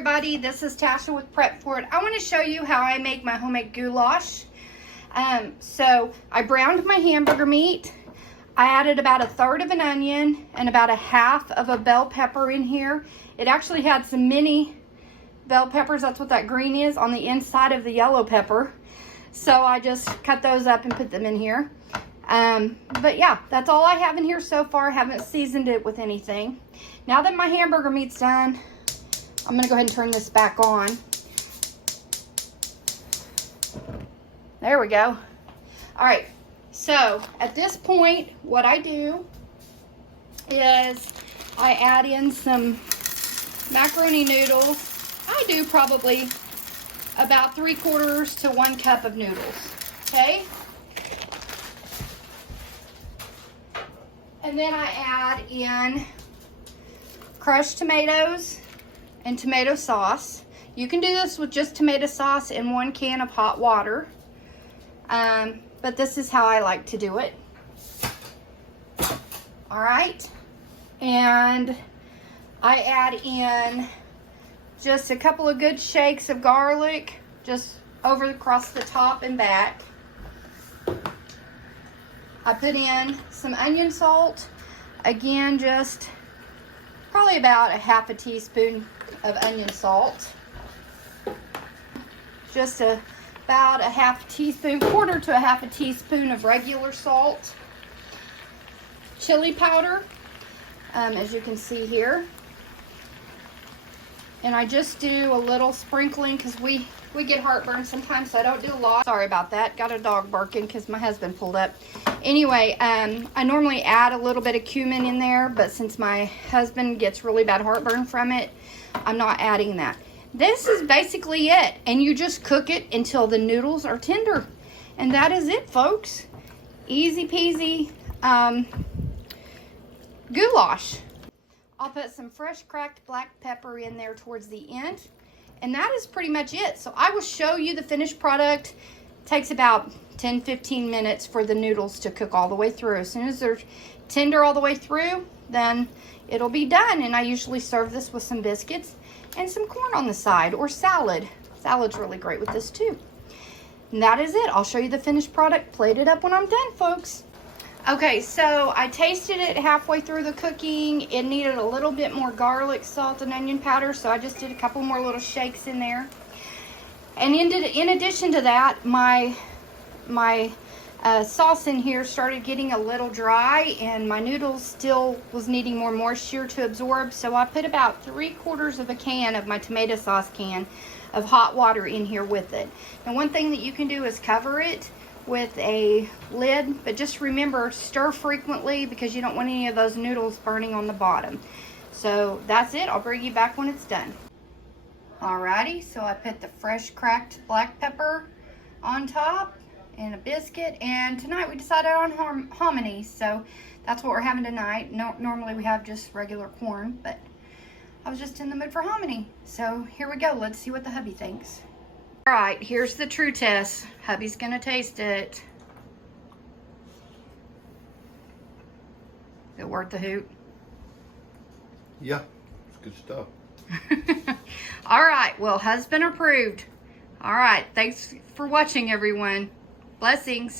everybody, this is Tasha with Prep For It. I want to show you how I make my homemade goulash. So I browned my hamburger meat. I added about 1/3 of an onion and about 1/2 of a bell pepper in here. It actually had some mini bell peppers, that's what that green is, on the inside of the yellow pepper. So I just cut those up and put them in here. But yeah, that's all I have in here so far. Haven't seasoned it with anything. Now that my hamburger meat's done, I'm gonna go ahead and turn this back on. There we go. All right, so at this point, what I do is I add in some macaroni noodles. I do probably about 3/4 to 1 cup of noodles, okay? And then I add in crushed tomatoes and tomato sauce. You can do this with just tomato sauce and 1 can of hot water. But this is how I like to do it. All right. And I add in just a couple of good shakes of garlic, just over across the top and back. I put in some onion salt. Again, just probably about 1/2 teaspoon of onion salt. Just about 1/2 teaspoon, 1/4 to 1/2 teaspoon of regular salt. Chili powder, as you can see here. And I just do a little sprinkling because we get heartburn sometimes, so I don't do a lot. Sorry about that. Got a dog barking because my husband pulled up. Anyway, I normally add a little bit of cumin in there, but since my husband gets really bad heartburn from it, I'm not adding that. This is basically it, and you just cook it until the noodles are tender. And that is it, folks. Easy peasy goulash. I'll put some fresh cracked black pepper in there towards the end. And that is pretty much it. So I will show you the finished product. It takes about 10-15 minutes for the noodles to cook all the way through. As soon as they're tender all the way through, then it'll be done. And I usually serve this with some biscuits and some corn on the side, or salad. Salad's really great with this too. And that is it. I'll show you the finished product. Plate it up when I'm done, folks. Okay, so I tasted it halfway through the cooking. It needed a little bit more garlic, salt, and onion powder, so I just did a couple more little shakes in there. And in addition to that, my sauce in here started getting a little dry, and my noodles still was needing more moisture to absorb, so I put about 3/4 of a can of my tomato sauce can of hot water in here with it. And one thing that you can do is cover it with a lid, but just remember, stir frequently because you don't want any of those noodles burning on the bottom. So that's it. I'll bring you back when it's done. Alrighty, so I put the fresh cracked black pepper on top and a biscuit, and tonight we decided on hominy, so that's what we're having tonight. Normally we have just regular corn, but I was just in the mood for hominy. So here we go. Let's see what the hubby thinks. All right, here's the true test. Hubby's gonna taste it. Is it worth the hoot? Yeah, it's good stuff. All right, well, husband approved. All right, thanks for watching, everyone. Blessings.